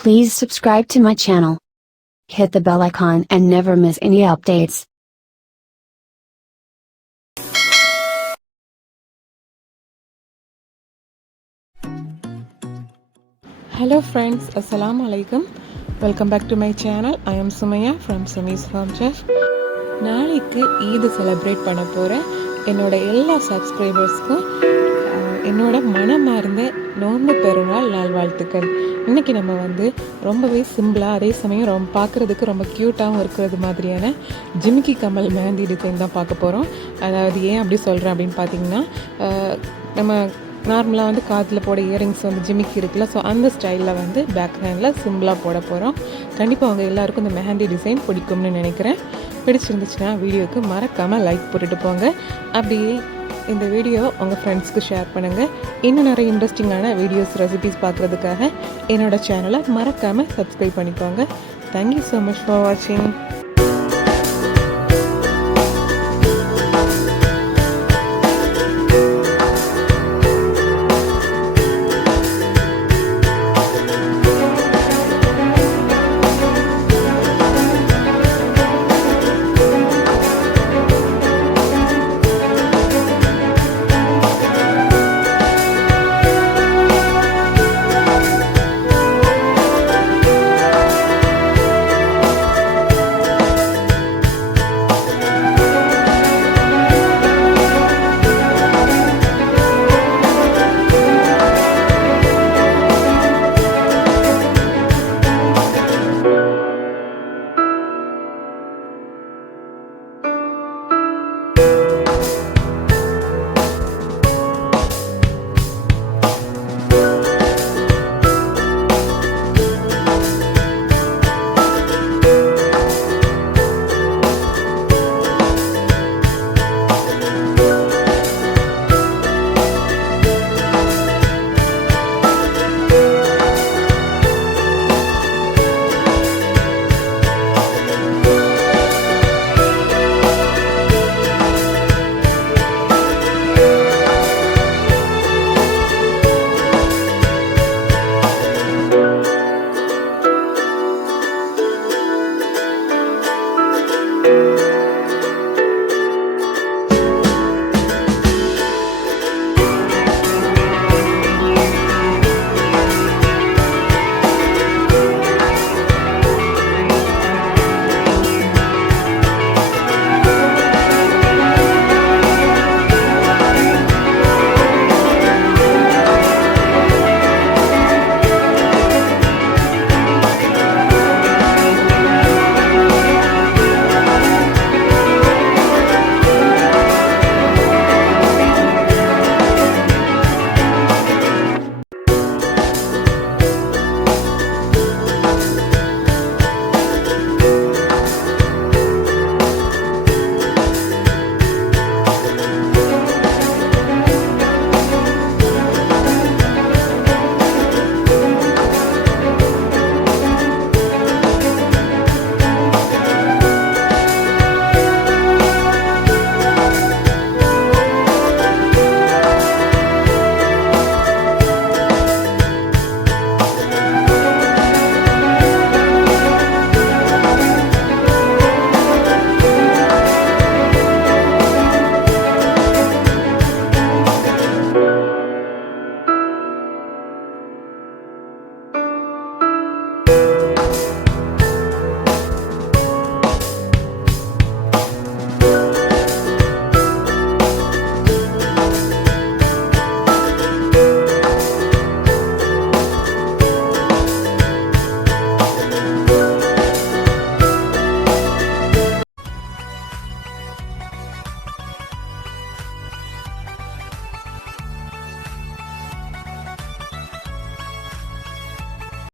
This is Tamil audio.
Please subscribe to my channel. Hit the bell icon and never miss any updates. Hello friends, Assalamu alaikum. Welcome back to my channel. I am Sumaya from Sumi's Home Chef. நாளைக்கு ஈத் செலிப்ரேட் பண்ண போகிறேன். என்னோட எல்லா சப்ஸ்கிரைபர்ஸ்க்கும் என்னோட மனமார்ந்த நோன்பு பெருநாள் நல்வாழ்த்துக்கள். இன்றைக்கி நம்ம ரொம்பவே சிம்பிளாக, அதே சமயம் ரொம்ப பார்க்குறதுக்கு ரொம்ப க்யூட்டாகவும் இருக்கிறது மாதிரியான ஜிமிக்கி கமல் மெஹந்தி டிசைன் தான் பார்க்க போகிறோம். அதாவது ஏன் அப்படி சொல்கிறேன் அப்படின்னு பார்த்தீங்கன்னா, நம்ம நார்மலாக காதில் போட இயரிங்ஸ் ஜிமிக்கி இருக்குல்ல, ஸோ அந்த ஸ்டைலில் பேக் ஹேண்டில் சிம்பிளாக போட போகிறோம். கண்டிப்பாக அவங்க எல்லாருக்கும் இந்த மெஹந்தி டிசைன் பிடிக்கும்னு நினைக்கிறேன். பிடிச்சிருந்துச்சுன்னா வீடியோவுக்கு மறக்காமல் லைக் போட்டுட்டு போங்க. அப்படியே இந்த வீடியோ உங்கள் ஃப்ரெண்ட்ஸ்க்கு ஷேர் பண்ணுங்கள். இன்னும் நிறைய இன்ட்ரெஸ்டிங்கான வீடியோஸ், ரெசிபீஸ் பார்க்குறதுக்காக என்னோடய சேனலை மறக்காமல் சப்ஸ்கிரைப் பண்ணிக்கோங்க. தேங்க்யூ ஸோ மச் ஃபார் வாட்சிங்.